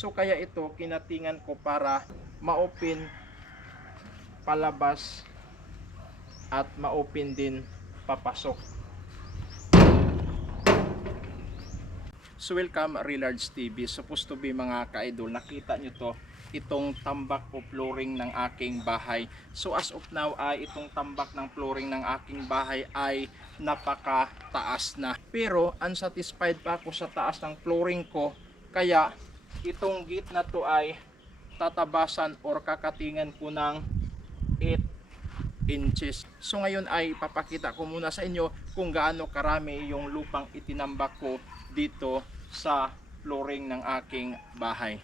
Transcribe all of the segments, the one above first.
So kaya ito kinatingan ko para ma-open palabas at ma-open din papasok. So welcome Relards TV. Supposed to be mga ka-idol. Nakita nyo to itong tambak o flooring ng aking bahay. So as of now ay itong tambak ng flooring ng aking bahay ay napakataas na. Pero unsatisfied pa ako sa taas ng flooring ko. Kaya itong gate na to ay tatabasan or kakatingan ko ng 8 inches. So ngayon ay papakita ko muna sa inyo kung gaano karami yung lupang itinambak ko dito sa flooring ng aking bahay.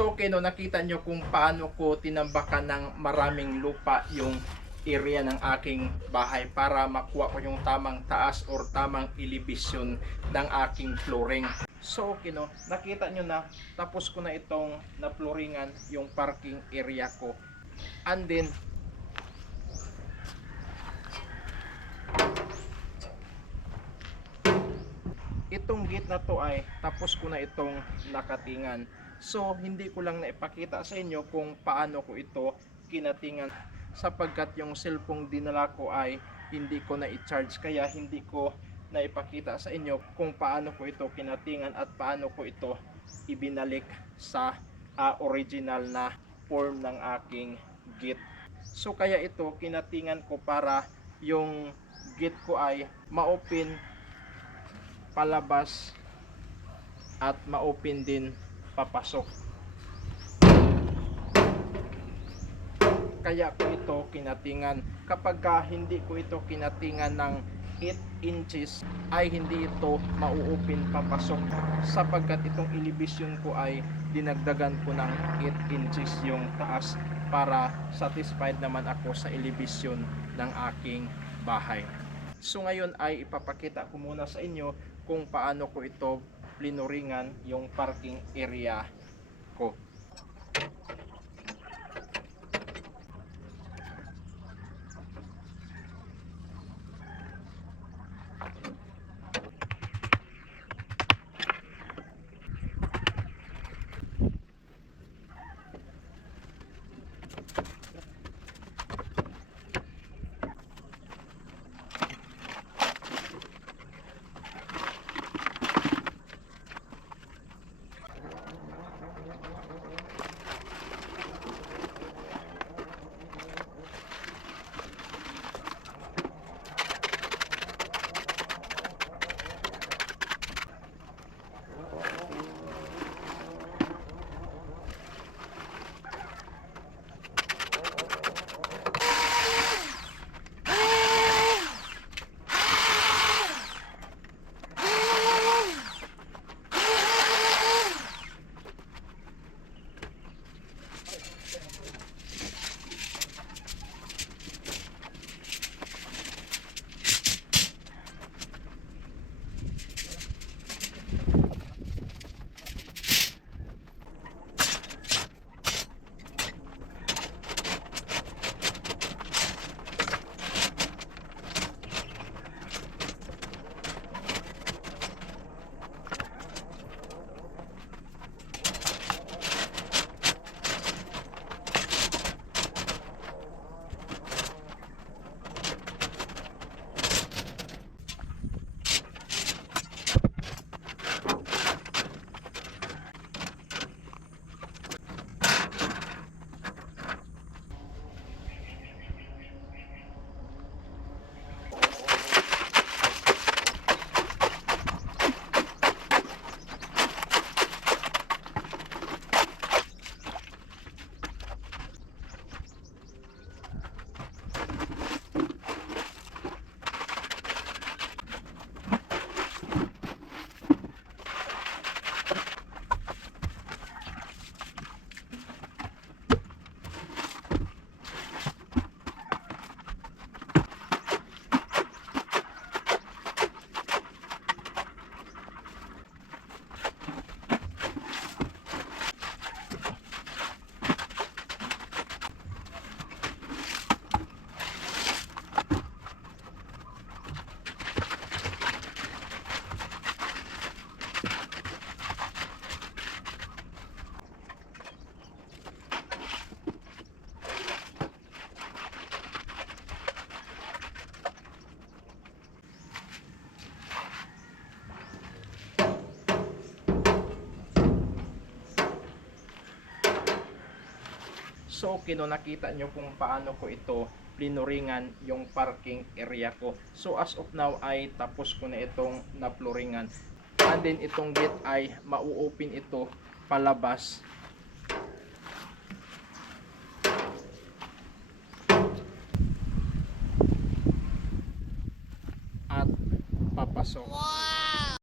So okay no, nakita nyo kung paano ko tinambakan ng maraming lupa yung area ng aking bahay para makuha ko yung tamang taas or tamang elevation ng aking flooring. So okay no, nakita nyo na tapos ko na itong na-flooringan yung parking area ko. And then itong gate na to ay tapos ko na itong nakatingan. So hindi ko lang naipakita sa inyo kung paano ko ito kinatingan sapagkat yung cellphone dinala ko ay hindi ko na i-charge kaya hindi ko naipakita sa inyo kung paano ko ito kinatingan at paano ko ito ibinalik sa ah, original na form ng aking gate. So kaya ito kinatingan ko para yung gate ko ay ma-open palabas at ma-open din papasok. Kaya ko ito kinatingan. Kapag ka hindi ko ito kinatingan ng 8 inches ay hindi ito mau-open papasok sapagkat itong elevation ko ay dinagdagan ko ng 8 inches yung taas para satisfied naman ako sa elevation ng aking bahay. So ngayon ay ipapakita ko muna sa inyo kung paano ko ito plinuringan yung parking area ko. So okay no, nakita nyo kung paano ko ito plinuringan yung parking area ko. So as of now ay tapos ko na itong napluringan. And then itong gate ay mau-open ito palabas.